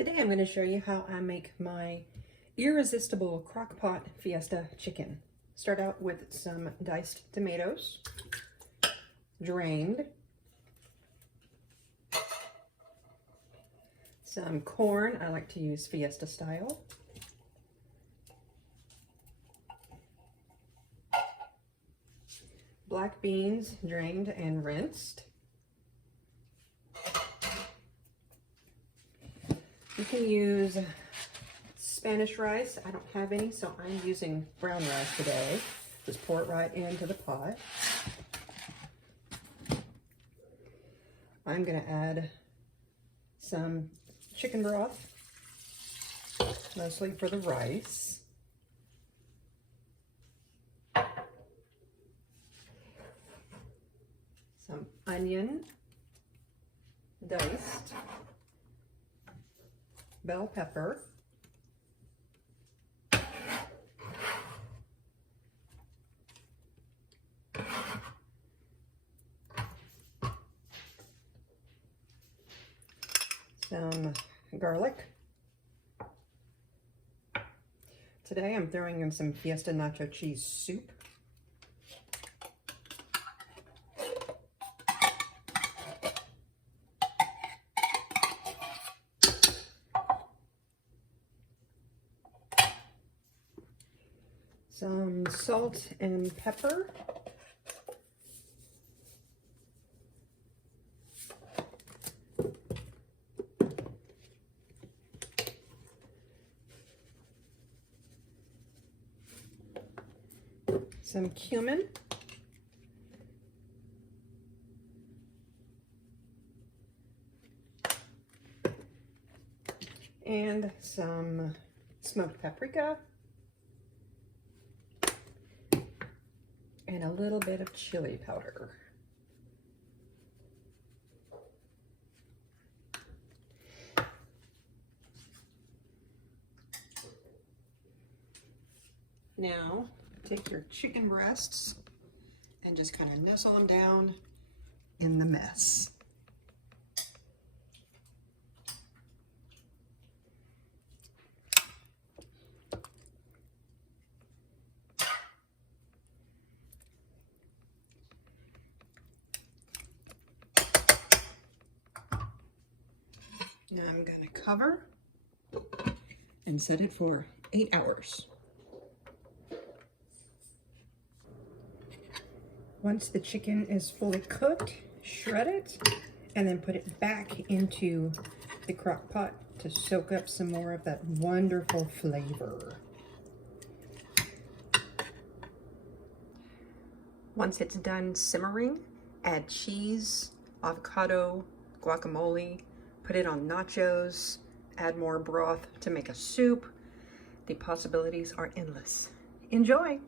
Today I'm going to show you how I make my irresistible Crockpot Fiesta chicken. Start out with some diced tomatoes, drained, some corn, I like to use Fiesta style, black beans, drained and rinsed. You can use Spanish rice. I don't have any, so I'm using brown rice today. Just pour it right into the pot. I'm going to add some chicken broth, mostly for the rice. Some onion, diced, bell pepper, some garlic. Today I'm throwing in some Fiesta nacho cheese soup. Some salt and pepper. Some cumin. And some smoked paprika. And a little bit of chili powder. Now, take your chicken breasts and just kind of nestle them down in the mess. Now I'm going to cover and set it for 8 hours. Once the chicken is fully cooked, shred it and then put it back into the crock pot to soak up some more of that wonderful flavor. Once it's done simmering, add cheese, avocado, guacamole, put it on nachos, add more broth to make a soup. The possibilities are endless. Enjoy!